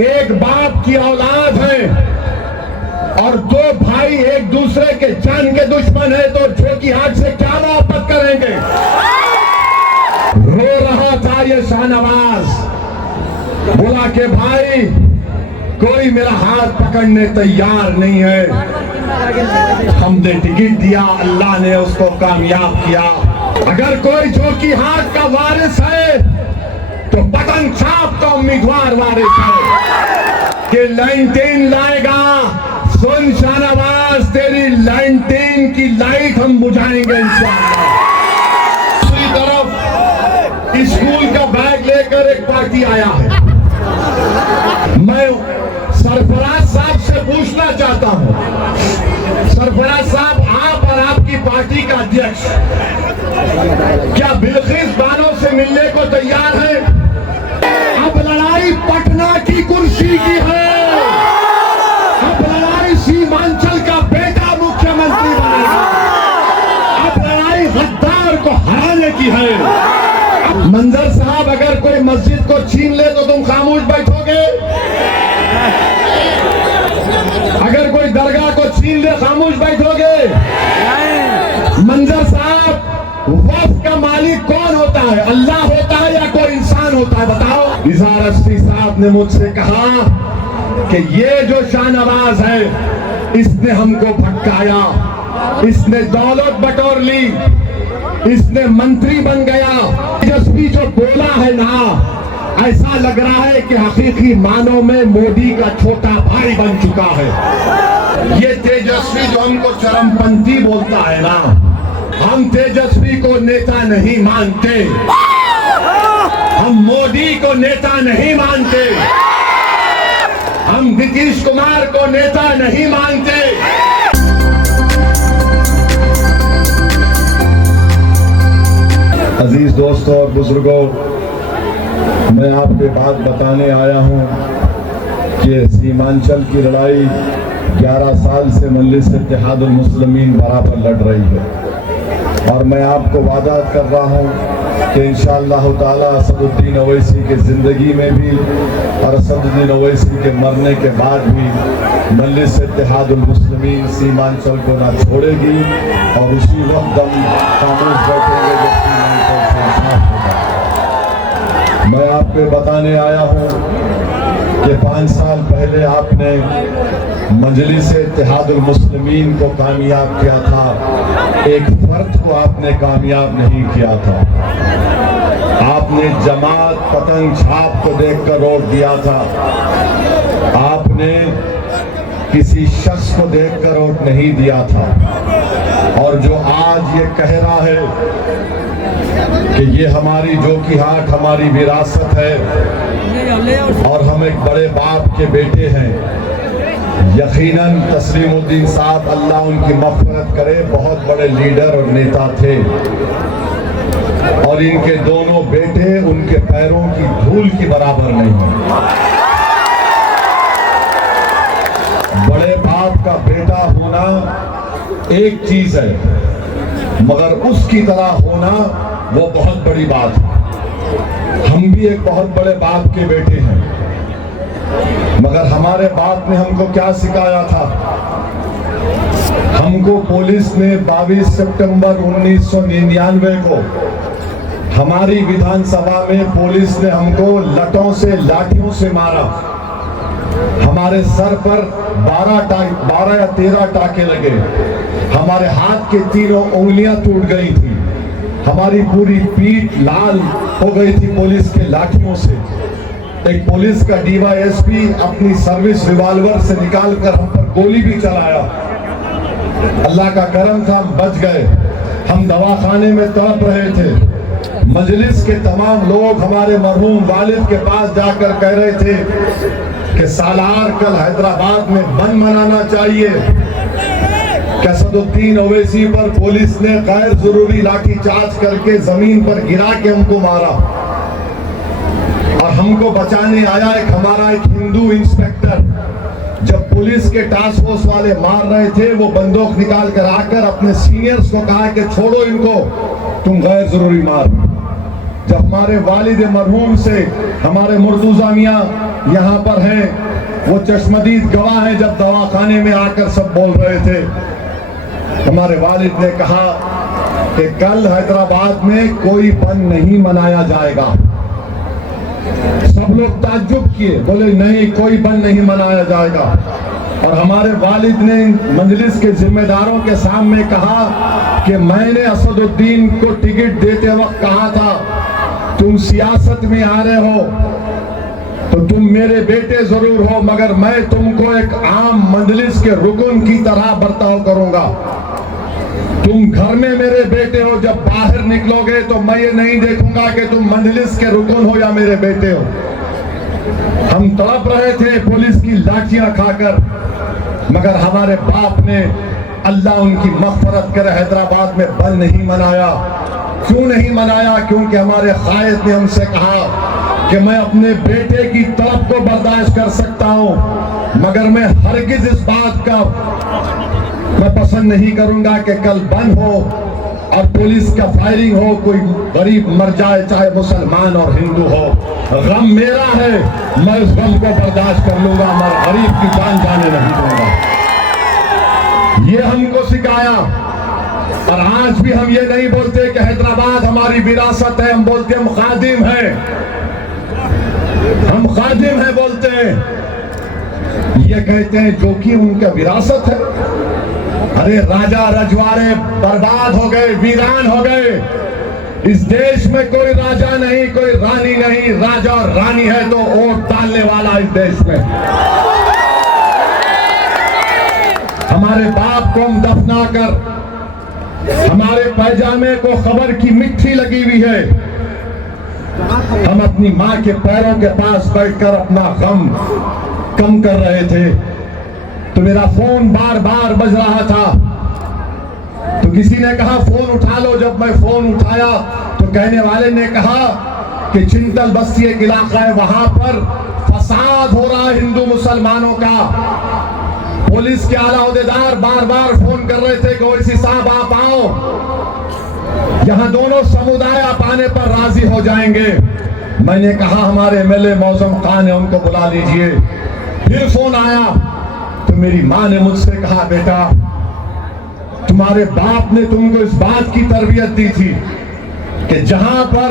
एक बाप की औलाद है और दो भाई एक दूसरे के जान के दुश्मन है, तो झोंकी हाथ से क्या मोहब्बत करेंगे। रो रहा था ये शाहनवाज, बोला कि भाई कोई मेरा हाथ पकड़ने तैयार नहीं है। हमने टिकट दिया, अल्लाह ने उसको कामयाब किया। अगर कोई झोंकी हाथ का वारिस है तो बटन छाप का उम्मीदवार वारिस है कि लाइनटेन लाएगा। सुन शाहनवाज, तेरी लाइनटेन की लाइट हम बुझाएंगे इंशाअल्लाह। दूसरी तरफ स्कूल का बैग लेकर एक पार्टी आया है। मैं सरफराज साहब से पूछना चाहता हूं, सरफराज साहब, आप और आपकी पार्टी का अध्यक्ष क्या बिल्किस बानो से मिलने को तैयार है? अब लड़ाई पटना की कुर्सी की है, अब लड़ाई सीमांचल का बेटा मुख्यमंत्री बनेगा, अब लड़ाई गद्दार को हराने की है। मंजर साहब, अगर कोई मस्जिद को छीन ले तो तुम खामोश बैठोगे? अगर कोई दरगाह को छीन ले खामोश बैठोगे? मंजर साहब, वक्फ का मालिक कौन होता है? अल्लाह होता है या कोई इंसान होता है? बताओ। इज़हार अस्सी साहब ने मुझसे कहा कि ये जो शाहनवाज है, इसने हमको भटकाया, इसने दौलत बटोर ली, इसने मंत्री बन गया। तेजस्वी जो बोला है ना, ऐसा लग रहा है कि हकीकी मानों में मोदी का छोटा भाई बन चुका है। ये तेजस्वी जो हमको चरमपंथी बोलता है ना, हम तेजस्वी को नेता नहीं मानते, हम मोदी को नेता नहीं मानते, हम नीतीश कुमार को नेता नहीं मानते। अजीज दोस्तों और बुजुर्गों, मैं आपको बात बताने आया हूं कि सीमांचल की लड़ाई 11 साल से मजलिस इत्तेहादुल मुस्लिमीन बराबर लड़ रही है और मैं आपको वादा कर रहा हूं कि इंशाअल्लाह ताला असदुद्दीन ओवैसी के ज़िंदगी में भी और असदुद्दीन ओवैसी के मरने के बाद भी मजलिस इत्तेहादुल मुस्लिमीन सीमांचल को ना छोड़ेगी और उसी वक्त हम खामोश बैठेंगे जब सीमांचल से इंसाफ होगा। मैं आपको बताने आया हूं कि 5 साल पहले आपने मजलिस इत्तेहादुल मुस्लिमीन को कामयाब किया था, एक फर्द को आपने कामयाब नहीं किया था। आपने जमात पतंग छाप को देखकर वोट दिया था, आपने किसी शख्स को देखकर वोट नहीं दिया था। और जो आज ये कह रहा है कि ये हमारी जोकीहाट हमारी विरासत है और हम एक बड़े बाप के बेटे हैं, यकीनन तस्लीमुद्दीन साहब, अल्लाह उनकी मग़फ़िरत करे, बहुत बड़े लीडर और नेता थे और इनके दोनों बेटे उनके पैरों की धूल की बराबर नहीं है। बड़े बाप का बेटा होना एक चीज है, मगर उसकी तरह होना वो बहुत बड़ी बात है। हम भी एक बहुत बड़े बाप के बेटे हैं, मगर हमारे बाप ने हमको क्या सिखाया था? हमको पुलिस ने 22 सितंबर 1999 को हमारी विधानसभा में पुलिस ने हमको लटों से लाठियों से मारा। हमारे सर पर 12 या 13 टाके लगे, हमारे हाथ के तीनों उंगलियां टूट गई थी, हमारी पूरी पीठ लाल हो गई थी पुलिस के लाठियों से। एक पुलिस का डीवाईएसपी अपनी सर्विस रिवॉल्वर से निकालकर हम पर गोली भी चलाया। अल्लाह का करम था, हम बच गए। हम दवाखाने में तड़प रहे थे। मजलिस के तमाम लोग हमारे मरहूम वालिद के पास जाकर कह रहे थे कि सालार कल हैदराबाद में बंद मनाना चाहिए। असदुद्दीन ओवैसी पर पुलिस ने गैर जरूरी लाठीचार्ज करके जमीन पर गिरा के हमको मारा और हमको बचाने आया हमारा एक हिंदू इंस्पेक्टर। जब पुलिस के टास्क फोर्स वाले मार रहे थे, वो बंदूक निकाल कर आकर अपने सीनियर्स को कहा कि छोड़ो इनको, तुम गैर जरूरी मार। जब हमारे वालिद मरहूम से हमारे मुर्तुजा मियां यहाँ पर हैं, वो चश्मदीद गवाह हैं। जब दवाखाने में आकर सब बोल रहे थे, हमारे वालिद ने कहा कि कल हैदराबाद में कोई बंद नहीं मनाया जाएगा। सब लोग ताज्जुब किए, बोले नहीं कोई बंद नहीं मनाया जाएगा। और हमारे वालिद ने मजलिस के जिम्मेदारों के सामने कहा कि मैंने असदुद्दीन को टिकट देते वक्त कहा था, तुम सियासत में आ रहे हो तो तुम मेरे बेटे जरूर हो, मगर मैं तुमको एक आम मजलिस के रुकन की तरह बर्ताव करूंगा। तुम घर में मेरे बेटे हो, जब बाहर निकलोगे तो मैं ये नहीं देखूंगा कि तुम मजलिस के रुकन हो या मेरे बेटे हो। हम तड़प रहे थे पुलिस की लाठियां खाकर, मगर हमारे बाप ने, अल्लाह उनकी मग़फ़िरत करे, हैदराबाद में बंद नहीं मनाया। क्यों नहीं मनाया? क्योंकि हमारे कायद ने हमसे कहा कि मैं अपने बेटे की तड़प को बर्दाश्त कर सकता हूं, मगर मैं हरगिज इस बात का मैं पसंद नहीं करूंगा कि कल बंद हो और पुलिस का फायरिंग हो, कोई गरीब मर जाए, चाहे मुसलमान और हिंदू हो। गम मेरा है, मैं उस गम को बर्दाश्त कर लूंगा, मगर गरीब की जान जाने नहीं दूंगा। ये हमको सिखाया। और आज भी हम ये नहीं बोलते कि हैदराबाद हमारी विरासत है, हम बोलते हम खादिम हैं, हम खादिम हैं बोलते हैं। ये कहते हैं जो कि उनका विरासत है। अरे राजा रजवाड़े बर्बाद हो गए, वीरान हो गए। इस देश में कोई राजा नहीं, कोई रानी नहीं। राजा और रानी है तो वोट डालने वाला इस देश में। हमारे बाप को हम दफना कर, हमारे पैजामे को खबर की मिट्टी लगी हुई है, हम अपनी माँ के पैरों के पास बैठकर अपना गम कम कर रहे थे। तो मेरा फोन बार बार बज रहा था, तो किसी ने कहा फोन उठा लो। जब मैं फोन उठाया तो कहने वाले ने कहा कि चिंतल बस्ती एक इलाका है, वहां पर फसाद हो रहा है हिंदू मुसलमानों का। पुलिस के आला ओहदेदार बार बार फोन कर रहे थे कि ओवैसी साहब आप आओ, यहां दोनों समुदाय आप आने पर राजी हो जाएंगे। मैंने कहा हमारे एमएलए मौजम खान है, उनको बुला लीजिए। फिर फोन आया तो मेरी माँ ने मुझसे कहा, बेटा तुम्हारे बाप ने तुमको इस बात की तरबियत दी थी कि जहां पर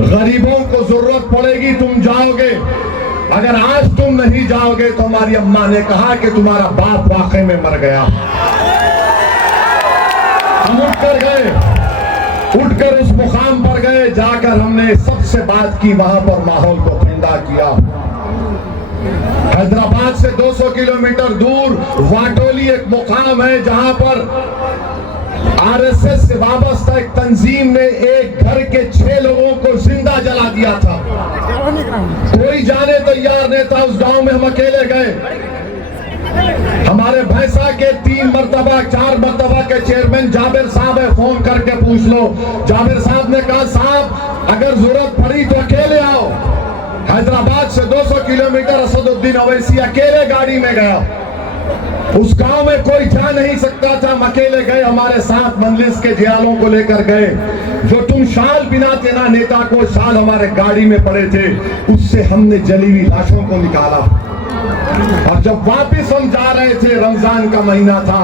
गरीबों को जरूरत पड़ेगी तुम जाओगे, अगर आज तुम नहीं जाओगे तो हमारी अम्मा ने कहा कि तुम्हारा बाप वाकई में मर गया। हम उठकर गए, उठकर उस मुकाम पर गए, जाकर हमने सबसे बात की, वहां पर माहौल को ठंडा किया। हैदराबाद से 200 किलोमीटर दूर वाटोली एक मुकाम है जहां पर आरएसएस से वाबस्ता एक तंजीम ने एक घर के 6 लोगों को जिंदा जला दिया था। कोई जाने तैयार नहीं था उस गांव में, हम अकेले गए। हमारे भैंसा के 3 मरतबा 4 मरतबा के चेयरमैन जाबिर साहब है, फोन करके पूछ लो। जाबिर साहब ने कहा साहब अगर जरूरत पड़ी तो अकेले आओ। हैदराबाद से 200 किलोमीटर असदुद्दीन अवैसी अकेले गाड़ी में गया। उस गांव में कोई जा नहीं सकता था, हम अकेले गए। हमारे साथ मजलिस के जियालों को लेकर गए। जो तुम शाल पिनाते ना नेता को, शाल हमारे गाड़ी में पड़े थे, उससे हमने जली हुई लाशों को निकाला। और जब वापस हम जा रहे थे, रमजान का महीना था,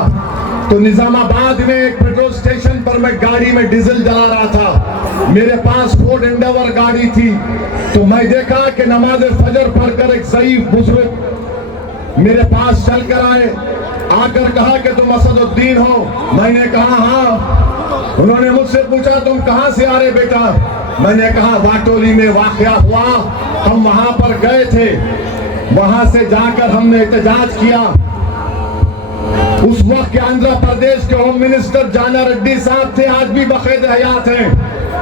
तो निजामाबाद में एक पेट्रोल स्टेशन पर मैं गाड़ी में डीजल जला रहा था। मेरे पास फोर्ड एंडेवर गाड़ी थी, तो मैं देखा कि नमाज फजर पढ़कर एक ज़ईफ बुजुर्ग मेरे पास चल कर आए, आकर कहा कि तुम असदुद्दीन हो। मैंने कहा हाँ। उन्होंने मुझसे पूछा तुम कहां से आ रहे बेटा? मैंने कहा वाटोली में वाकया हुआ, हम वहां पर गए थे, वहां से जाकर हमने एहतजाज किया। उस वक्त के आंध्र प्रदेश के होम मिनिस्टर जाना रेड्डी साहब थे, आज भी बखैर हयात हैं।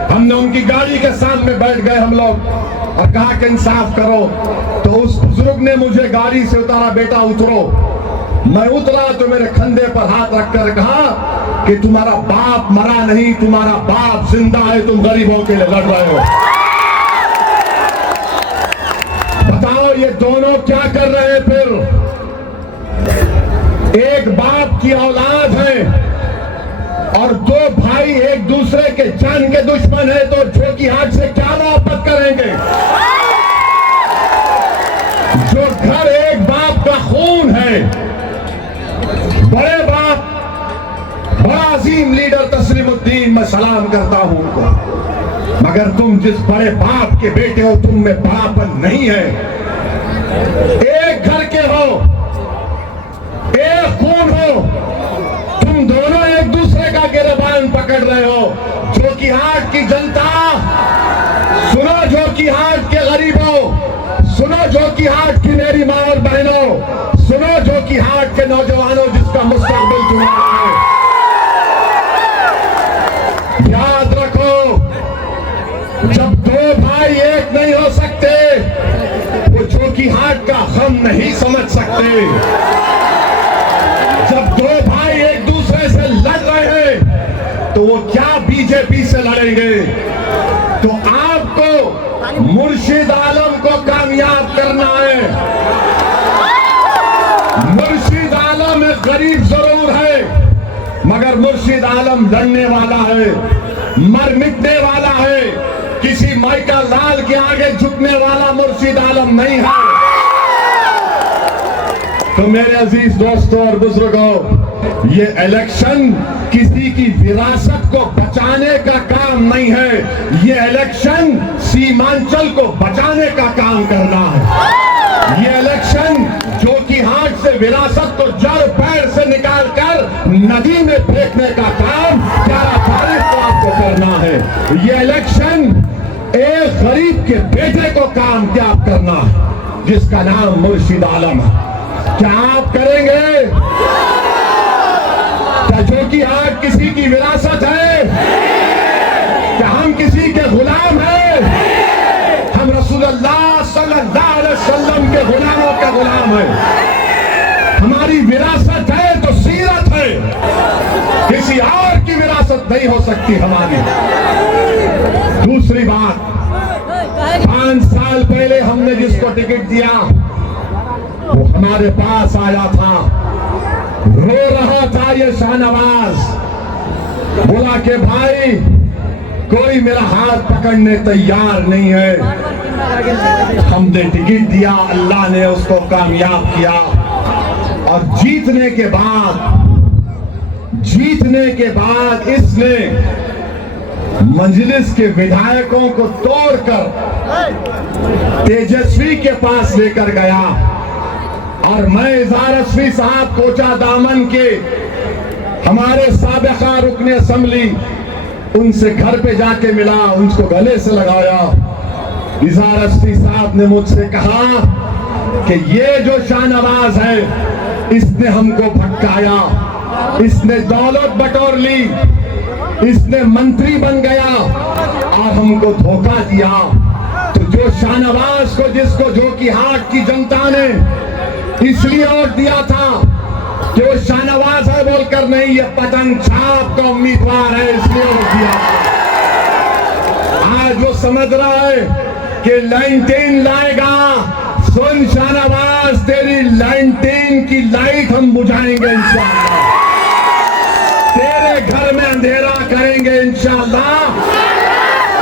हमने उनकी गाड़ी के सामने बैठ गए हम लोग और कहा कि इंसाफ करो। तो उस बुजुर्ग ने मुझे गाड़ी से उतारा, बेटा उतरो। मैं उतरा तो मेरे कंधे पर हाथ रखकर कहा कि तुम्हारा बाप मरा नहीं, तुम्हारा बाप जिंदा है, तुम गरीबों के लिए लड़ रहे हो। बताओ ये दोनों क्या कर रहे हैं? फिर एक बाप की औलाद है और 2 भाई एक दूसरे के जान के दुश्मन है, तो जो की हाथ से क्या मोहब्बत करेंगे? जो घर एक बाप का खून है, बड़े बाप, बड़ा अजीम लीडर तस्लीमुद्दीन, मैं सलाम करता हूं उनको, मगर तुम जिस बड़े बाप के बेटे हो, तुम में बड़ापन नहीं है। एक घर के हो, एक खून हो, तुम दोनों एक दूसरे का गिरबान पकड़ रहे हो। जोकीहाट की जनता सुनो, जोकीहाट के गरीबों सुनो, जोकीहाट की मेरी मां और बहनों सुनो, जोकीहाट के नौजवानों जिसका मुस्तकबिल तुम्हारा है, याद रखो, जब दो भाई एक नहीं हो सकते, वो जोकीहाट का गम नहीं समझ सकते। जब दो भाई एक दूसरे से लड़ रहे हैं, तो वो क्या बीजेपी से लड़ेंगे? तो आपको मुर्शिद आलम को कामयाब करना है। मुर्शिद आलम एक गरीब जरूर है, मगर मुर्शिद आलम लड़ने वाला है, मर मिटने वाला है, किसी माइका लाल के आगे झुकने वाला मुर्शिद आलम नहीं है। तो मेरे अजीज दोस्तों और बुजुर्गों, ये इलेक्शन किसी की विरासत को बचाने का काम नहीं है, ये इलेक्शन सीमांचल को बचाने का काम करना है। ये इलेक्शन जोकीहाट से विरासत को जड़ पैर से निकालकर नदी में फेंकने का काम 11 तारीख को आपको करना है। ये इलेक्शन एक गरीब के बेटे को कामयाब करना है, जिसका नाम मुर्शिद आलम है। क्या आप करेंगे? क्या जोकीहाट किसी की विरासत है? क्या हम किसी के गुलाम हैं? हम रसूलुल्लाह सल्लल्लाहु अलैहि वसल्लम के गुलामों के गुलाम हैं। हमारी विरासत है तो सीरत है, किसी और की विरासत नहीं हो सकती हमारी। दूसरी बात, 5 साल पहले हमने जिसको टिकट दिया वो हमारे पास आया था, रो रहा था ये शाहनवाज, बोला कि भाई कोई मेरा हाथ पकड़ने तैयार नहीं है। हमने टिकट दिया, अल्लाह ने उसको कामयाब किया, और जीतने के बाद इसने मजलिस के विधायकों को तोड़कर तेजस्वी के पास लेकर गया। और मैं इज़हार रस्वी साहब कोचा दामन के हमारे साबिका रुकने असेंबली, उनसे घर पे जाके मिला, उनको गले से लगाया। इज़हार रस्वी साहब ने मुझसे कहा कि ये जो शाहनवाज है, इसने हमको भटकाया, इसने दौलत बटोर ली, इसने मंत्री बन गया और हमको धोखा दिया। तो जो शाहनवाज को, जिसको जोकीहाट की जनता ने इसलिए वोट दिया था कि वो शाहनवाज है बोलकर नहीं, ये पतंग छाप का उम्मीदवार है, इसलिए वोट दिया। आज वो समझ रहा है कि लाइटेन लाएगा। सुन शाहनवाज, तेरी लाइटेन की लाइट हम बुझाएंगे इंशाअल्लाह, तेरे घर में अंधेरा करेंगे इंशाअल्लाह,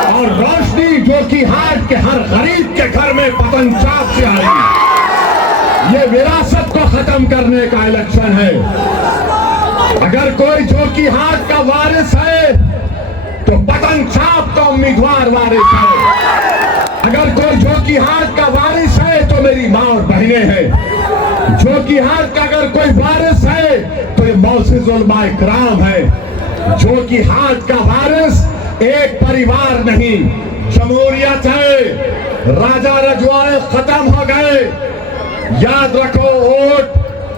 और रोशनी जोकीहाट के हर गरीब के घर में पतंग छाप से आएगी। ये विरासत को खत्म करने का इलेक्शन है। अगर कोई जोकीहाट का वारिस है तो पतंग छाप का उम्मीदवार वारिस है। अगर कोई जोकीहाट का वारिस है तो मेरी मां और बहनें हैं। जोकीहाट का अगर कोई वारिस है तो ये मौसिज़ उलमा इकराम है। जोकीहाट का वारिस एक परिवार नहीं, जमहूरियत है। राजा रजवाड़े खत्म हो गए। याद रखो, वोट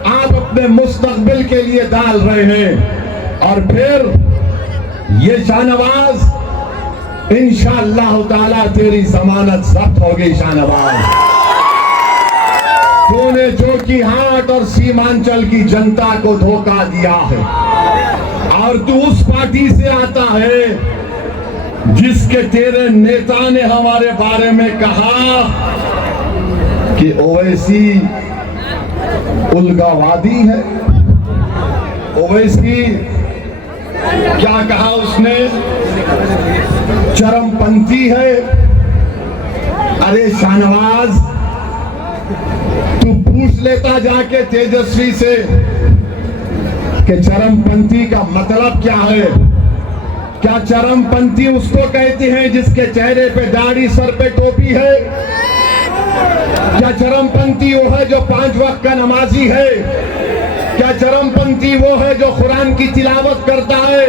आप अपने मुस्तकबिल के लिए डाल रहे हैं। और फिर ये शाहनवाज, इंशाअल्लाह ताला तेरी जमानत जब्त होगी। शाहनवाज, तूने जोकीहाट और सीमांचल की जनता को धोखा दिया है, और तू उस पार्टी से आता है जिसके तेरे नेता ने हमारे बारे में कहा कि ओवैसी उलगावादी है। ओवैसी क्या कहा उसने? चरमपंथी है। अरे शाहनवाज, तू पूछ लेता जाके तेजस्वी से कि चरमपंथी का मतलब क्या है। क्या चरमपंथी उसको कहते हैं जिसके चेहरे पे दाढ़ी, सर पे टोपी है? क्या चरमपंथी वो है जो 5 वक्त का नमाजी है? क्या चरमपंथी वो है जो कुरान की तिलावत करता है?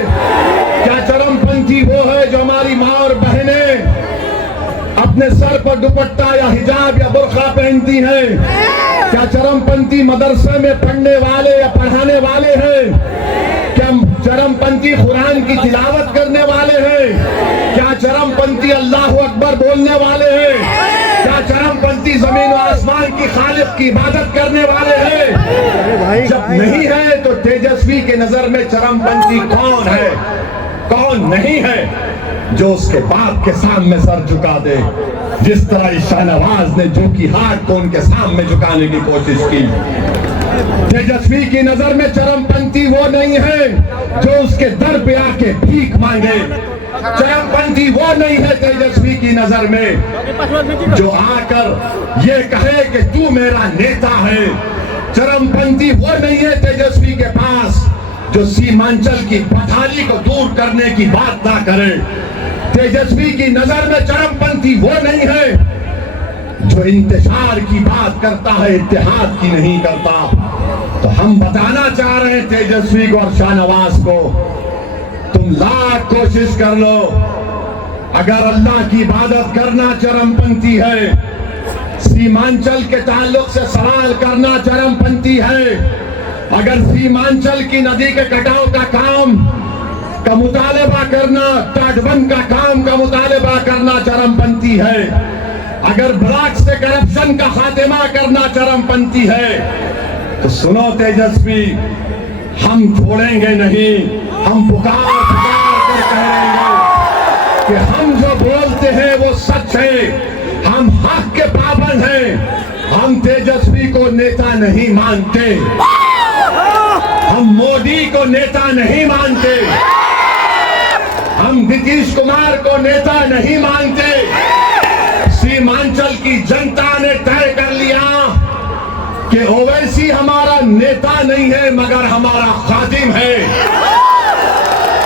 क्या चरमपंथी वो है जो हमारी माँ और बहनें अपने सर पर दुपट्टा या हिजाब या बुर्का पहनती हैं? क्या चरमपंथी मदरसे में पढ़ने वाले या पढ़ाने वाले हैं? क्या चरमपंथी कुरान की तिलावत करने वाले हैं? क्या चरमपंथी अल्लाह अकबर बोलने वाले हैं? क्या चरमपंथी जमीन और आसमान की खालिक की इबादत करने वाले हैं? जब नहीं है तो तेजस्वी के नजर में चरमपंथी कौन है, कौन नहीं है जो उसके बाप के सामने सर झुका दे, जिस तरह शाहनवाज ने जो की हाथ को उनके सामने झुकाने की कोशिश की। तेजस्वी की नजर में चरमपंथी वो नहीं है जो उसके दर पे आके भीख मांगे। चरमपंथी वो नहीं है तेजस्वी की नजर में जो आकर ये कहे कि तू मेरा नेता है। चरमपंथी वो नहीं है तेजस्वी के पास जो सीमांचल की बदहाली को दूर करने की बात ना करे। तेजस्वी की नजर में चरमपंथी वो नहीं है जो इंतजार की बात करता है, इत्तेहाद की नहीं करता। तो हम बताना चाह रहे हैं तेजस्वी को और शाहनवाज को, तुम लाख कोशिश कर लो, अगर अल्लाह की इबादत करना चरमपंथी है, सीमांचल के ताल्लुक से सवाल करना चरमपंथी है, अगर सीमांचल की नदी के कटाव का काम का मुतालबा करना, तटबंध का काम का मुतालबा करना चरमपंथी है, अगर ब्लॉक से करप्शन का खात्मा करना चरमपंथी है, तो सुनो तेजस्वी, हम छोड़ेंगे नहीं। हम पुकार कर कहेंगे कि हम जो बोलते हैं वो सच है, हम हक के पाबंद हैं। हम तेजस्वी को नेता नहीं मानते, हम मोदी को नेता नहीं मानते, हम नीतीश कुमार को नेता नहीं मानते। सीमांचल की जनता ने तय कर लिया कि ओवैसी हमारा नेता नहीं है मगर हमारा खादिम है।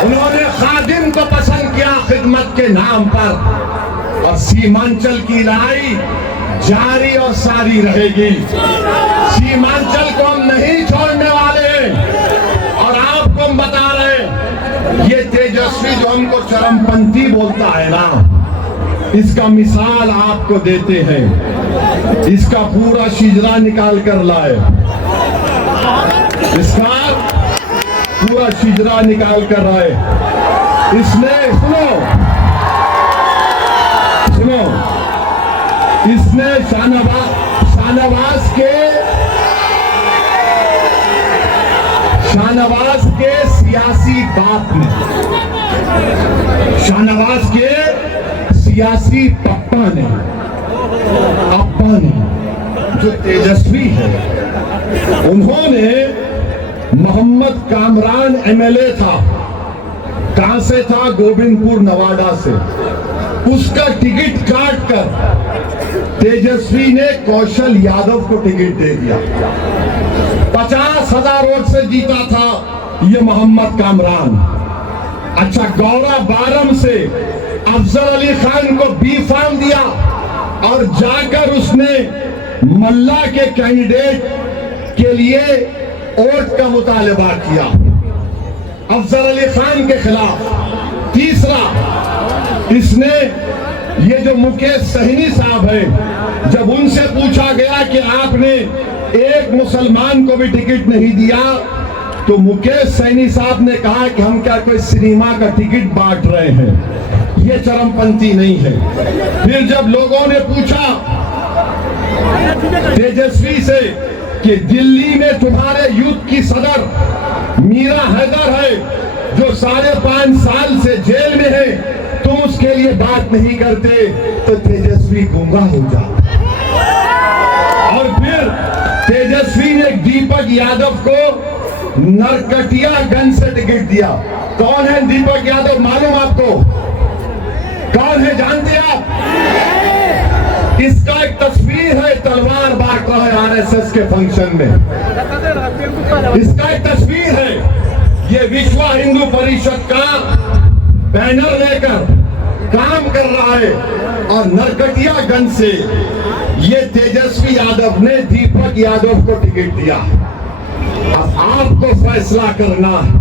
उन्होंने खादिम को पसंद किया खिदमत के नाम पर, और सीमांचल की लड़ाई जारी और सारी रहेगी। सीमांचल को हम नहीं छोड़ने वाले हैं। और आपको हम बता रहे हैं, ये तेजस्वी जो हमको चरमपंथी बोलता है ना, इसका मिसाल आपको देते हैं। इसका पूरा शिजरा निकाल कर लाए, इसका पूरा शिजरा निकाल कर लाए। इसने सुनो सुनो, इसने शाहनवाज के सियासी बाप ने, शाहनवाज के सियासी पप्पा ने जो तेजस्वी है, उन्होंने मोहम्मद कामरान एमएलए था, कहां से था? गोविंदपुर नवादा से। उसका टिकट काट कर तेजस्वी ने कौशल यादव को टिकट दे दिया। 50,000 वोट से जीता था ये मोहम्मद कामरान। अच्छा, गौरा बारम से अफजल अली खान को बी फार्म दिया और जाकर उसने मल्ला के कैंडिडेट के लिए वोट का मुतालबा किया अफजल अली खान के खिलाफ। तीसरा, इसने ये जो मुकेश सहनी साहब है, जब उनसे पूछा गया कि आपने एक मुसलमान को भी टिकट नहीं दिया, तो मुकेश सहनी साहब ने कहा कि हम क्या कोई सिनेमा का टिकट बांट रहे हैं, ये चरमपंथी नहीं है। फिर जब लोगों ने पूछा तेजस्वी से कि दिल्ली में तुम्हारे यूथ की सदर मीरा हैदर है जो 5.5 साल से जेल में है, तुम उसके लिए बात नहीं करते, तो तेजस्वी गूंगा हो जाता। और फिर तेजस्वी ने दीपक यादव को नरकटियागंज से टिकट दिया। कौन है दीपक यादव? मालूम आपको कौन है? जानते आप? इसका एक तस्वीर है, तलवार बांट रहा है आरएसएस के फंक्शन में। इसका एक तस्वीर है, ये विश्व हिंदू परिषद का बैनर लेकर काम कर रहा है और नरकटियागंज से ये तेजस्वी यादव ने दीपक यादव को टिकट दिया। अब आपको फैसला करना है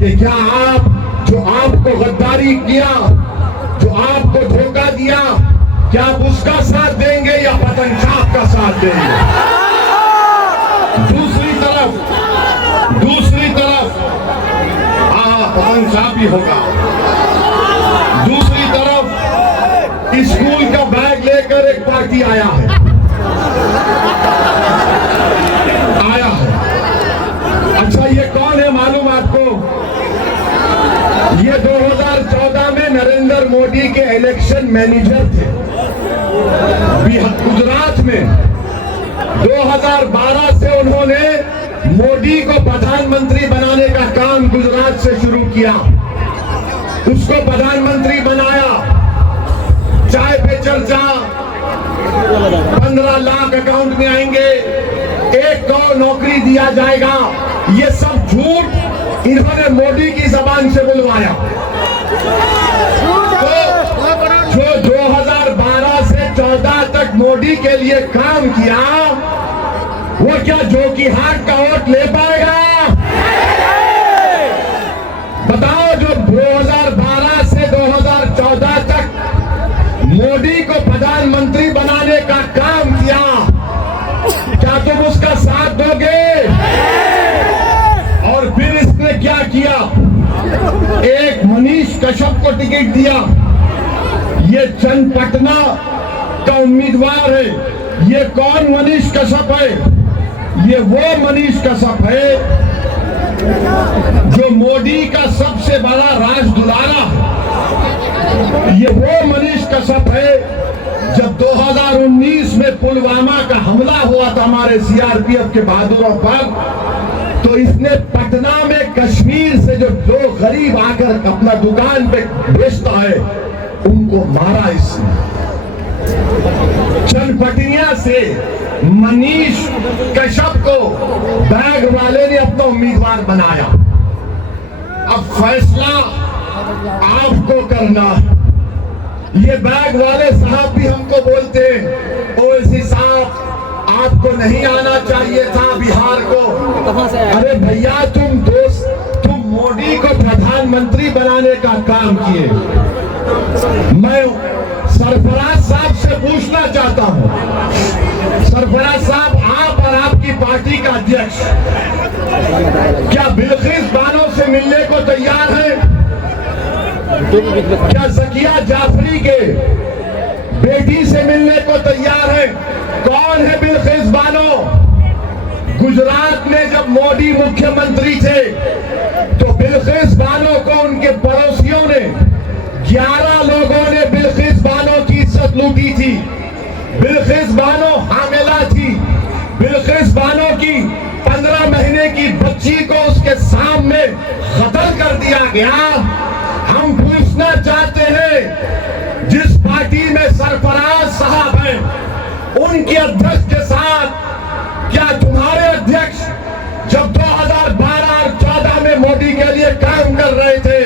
कि क्या आप, जो आपको गद्दारी किया, जो आपको धोखा दिया, क्या आप उसका साथ देंगे या पतन छाप का साथ देंगे? दूसरी तरफ पतन छाप ही होगा। दूसरी तरफ स्कूल का बैग लेकर एक पार्टी आया है। अच्छा, ये कौन है मालूम आपको? ये 2014 में नरेंद्र मोदी के इलेक्शन मैनेजर थे गुजरात में। 2012 से उन्होंने मोदी को प्रधानमंत्री बनाने का काम गुजरात से शुरू किया, उसको प्रधानमंत्री बनाया। चाय पे चर्चा, 15 लाख अकाउंट में आएंगे, 1 करोड़ नौकरी दिया जाएगा, ये सब झूठ इन्होंने मोदी की जबान से बुलवाया। तो जो 2012 से 14 तक मोदी के लिए काम किया, वो क्या जोकीहाट का वोट ले पाएगा? बताओ, जो 2012 से 2014 तक मोदी को प्रधानमंत्री बनाने का काम किया, क्या तुम उसका साथ दोगे? और फिर इसने क्या किया? एक मनीष कश्यप को टिकट दिया। ये चन्नपटना का उम्मीदवार है। ये कौन मनीष कश्यप है? ये वो मनीष कश्यप है जो मोदी का सबसे बड़ा राजदुलारा है। ये वो मनीष कश्यप है, जब 2019 में पुलवामा का हमला हुआ था हमारे सीआरपीएफ के बहादुरों पर, तो इसने पटना में कश्मीर से जो 2 गरीब आकर अपना दुकान पे बेचता है, उनको मारा इसने। चनपटिया से मनीष कश्यप को बैग वाले ने अपना उम्मीदवार बनाया। अब फैसला आपको करना। ये बैग वाले साहब भी हमको बोलते हैं, ओवैसी साहब आपको नहीं आना चाहिए था बिहार को। अरे भैया, तुम मोदी को प्रधानमंत्री बनाने का काम किए। मैं सरफराज साहब से पूछना चाहता हूं, सरफराज साहब, आप और आपकी पार्टी का अध्यक्ष क्या बिल्किस बानो से मिलने को तैयार हैं? क्या ज़किया जाफरी के बेटी से मिलने को तैयार है? कौन है बिल्किस बानो? गुजरात में जब मोदी मुख्यमंत्री थे तो बिल्किस बानो को उनके पड़ोसियों ने, 11 लोगों ने बिल्किस बानो की इज्जत लूटी थी। बिल्किस बानो हामिला थी। बिल्किस बानो की 15 महीने की बच्ची को उसके सामने कत्ल कर दिया गया। हम पूछना चाहते हैं, जिस पार्टी में सरफराज साहब हैं, उनके अध्यक्ष के साथ क्या तुम्हारे अध्यक्ष जब 2012 और 14 में मोदी के लिए काम कर रहे थे,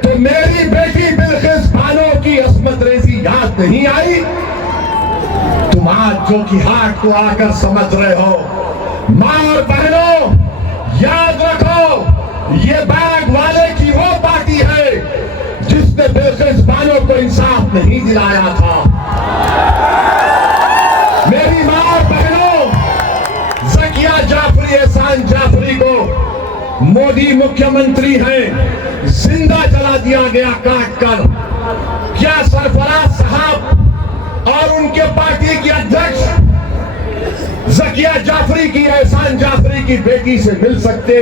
तो मेरी बेटी बिल्किस बानो की असमत रेजी याद नहीं आई? तुम आज जोकीहाट को आकर समझ रहे हो। मां और बहनों, याद रखो, ये बैग वाले की वो पार्टी है जिसने बिल्किस बानो को इंसाफ नहीं दिलाया था। मेरी मां और बहनों, ज़किया जाफरी, एहसान जाफरी को मोदी मुख्यमंत्री हैं, जिंदा जला दिया गया काट कर। क्या सरफराज साहब और उनके पार्टी के अध्यक्ष ज़किया जाफरी की, एहसान जाफरी की बेटी से मिल सकते?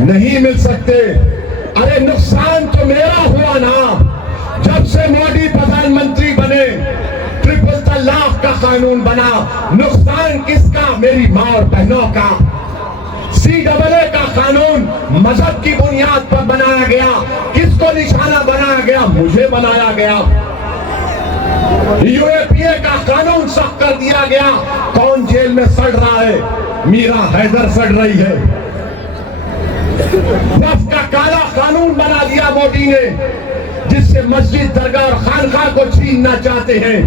नहीं मिल सकते। अरे नुकसान तो मेरा हुआ ना, जब से मोदी प्रधानमंत्री बने, ट्रिपल तलाक का कानून बना। नुकसान किसका? मेरी मां और बहनों का। CAA का कानून मजहब की बुनियाद पर बनाया गया। किसको निशाना बनाया गया? मुझे बनाया गया। यूएपीए का कानून सख्त कर दिया गया। कौन जेल में सड़ रहा है? मीरा हैदर सड़ रही है। वक्फ का काला कानून बना दिया मोदी ने, जिससे मस्जिद, दरगाह और खानकाह को छीनना चाहते हैं।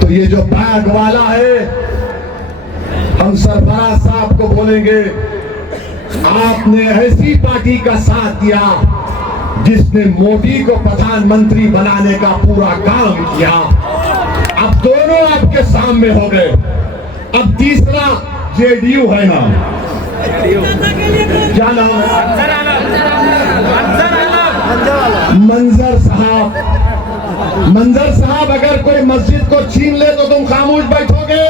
तो ये जो बैग वाला है, हम सरफराज साहब को बोलेंगे, आपने ऐसी पार्टी का साथ दिया जिसने मोदी को प्रधानमंत्री बनाने का पूरा काम किया। अब दोनों आपके सामने हो गए। अब तीसरा जेडीयू है ना, क्या नाम है? मंजर साहब। मंजर साहब, अगर कोई मस्जिद को छीन ले तो तुम खामोश बैठोगे?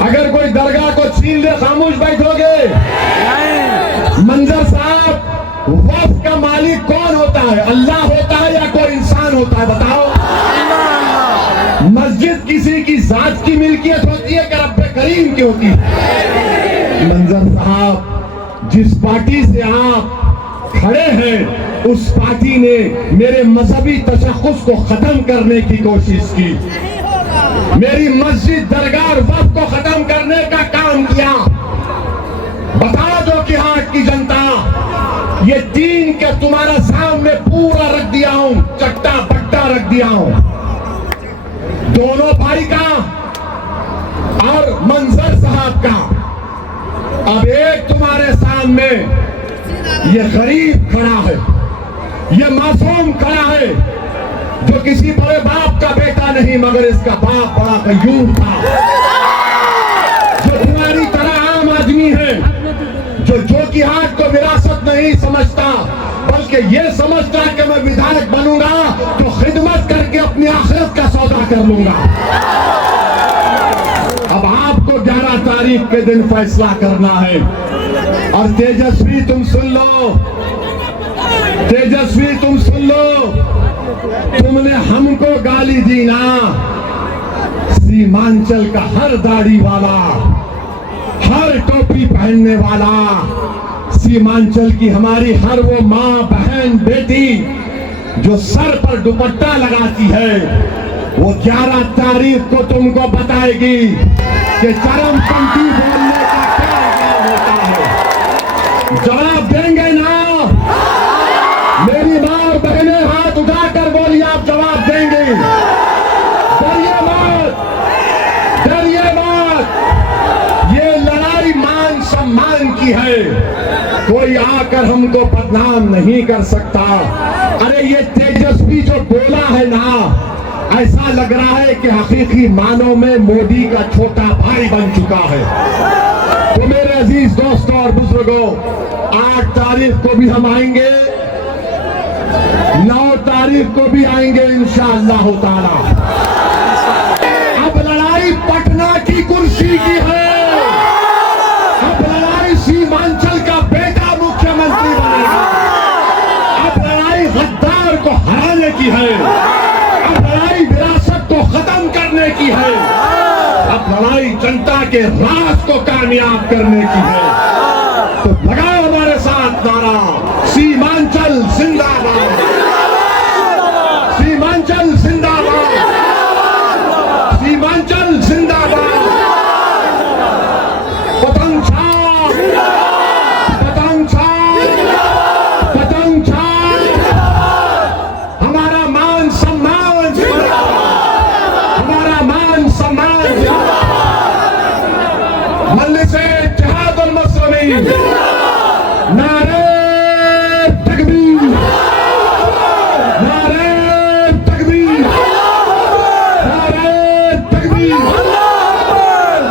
अगर कोई दरगाह को छीन ले खामोश बैठोगे? मंजर साहब, वक्फ का मालिक कौन होता है? अल्लाह होता है या कोई इंसान होता है? बताओ। मस्जिद किसी की जात की मिल्कियत होती है कि रब्बे करीम की होती है? मंजर साहब, जिस पार्टी से आप खड़े हैं, उस पार्टी ने मेरे मजहबी तशख्खुस को खत्म करने की कोशिश की, मेरी मस्जिद, दरगाह और वक्फ को खत्म करने का काम किया। बता दो कि हाट की जनता, ये तीन के तुम्हारा सामने पूरा रख दिया हूं, चट्टा पट्टा रख दिया हूं, दोनों भाई का और मंजर साहब का। अब एक तुम्हारे सामने ये गरीब खड़ा है, ये मासूम खड़ा है, जो किसी बड़े बाप का बेटा नहीं, मगर इसका बाप बड़ा कय्यूम था, जो तुम्हारी तरह आम आदमी है, जो की हाट को विरासत नहीं समझता, बल्कि ये समझता कि मैं विधायक बनूंगा तो खिदमत करके अपनी आखिरत का सौदा कर लूंगा। अब आपको 11 तारीख के दिन फैसला करना है। और तेजस्वी, तुम सुन लो, तेजस्वी तुम सुन लो, तुमने हमको गाली दी ना, सीमांचल का हर दाढ़ी वाला, हर टोपी पहनने वाला, सीमांचल की हमारी हर वो माँ, बहन, बेटी जो सर पर दुपट्टा लगाती है, वो 11 तारीख को तुमको बताएगी कि चरमपंथी बोलने का क्या मतलब होता है। जवाब देंगे ना? मेरी माँ और बहनें हाथ उठाकर बोलिए, आप जवाब देंगे? डरिए मत, डरिए मत। ये लड़ाई मान सम्मान की है, कोई आकर हमको बदनाम नहीं कर सकता। अरे ये तेजस्वी जो बोला है ना, ऐसा लग रहा है कि हकीकी मानों में मोदी का छोटा भाई बन चुका है। तो मेरे अजीज दोस्तों और बुजुर्गों, 8 तारीख को भी हम आएंगे, 9 तारीख को भी आएंगे इंशाअल्लाह ताला। अब लड़ाई पटना की कुर्सी की है, अब लड़ाई सीमांचल का बेटा मुख्यमंत्री बनेगा, अब लड़ाई गद्दार को हराने की है, अब लड़ाई विरासत को खत्म करने की है, अब लड़ाई जनता के राज को कामयाब करने की है। तो लगाओ हमारे साथ नारा, सीमांचल जिंदाबाद, सीमांचल जिंदाबाद, सीमांचल जिंदाबाद। पतंग छाप, पतंग छाप, पतंग छाप। हमारा मान सम्मान जिंदाबाद, हमारा मान सम्मान जिंदाबाद। मजलिसे इत्तेहादुल मुस्लिमीन, नारे तकबीर, नारे तकबीर, नारे तकबीर।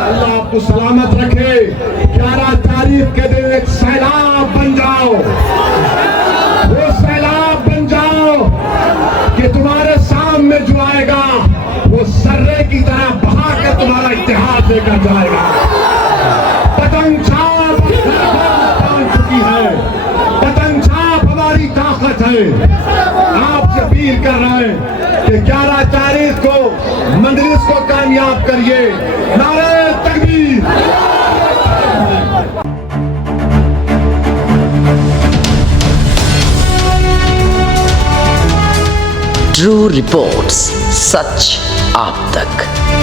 अल्लाह आपको सलामत रखे। 11 तारीख के दिन एक सैलाब बन जाओ, वो सैलाब बन जाओ कि तुम्हारे सामने जो आएगा वो सर्रे की तरह बहा कर तुम्हारा इत्तेहाद लेकर जाएगा। पतंग छाप पहुंच चुकी है, पतंग छाप हमारी ताकत है। आपसे अपील कर रहे हैं कि 11 तारीख को मजलिस को कामयाब करिए। नारे तकबीर। ट्रू रिपोर्ट्स, सच आप तक।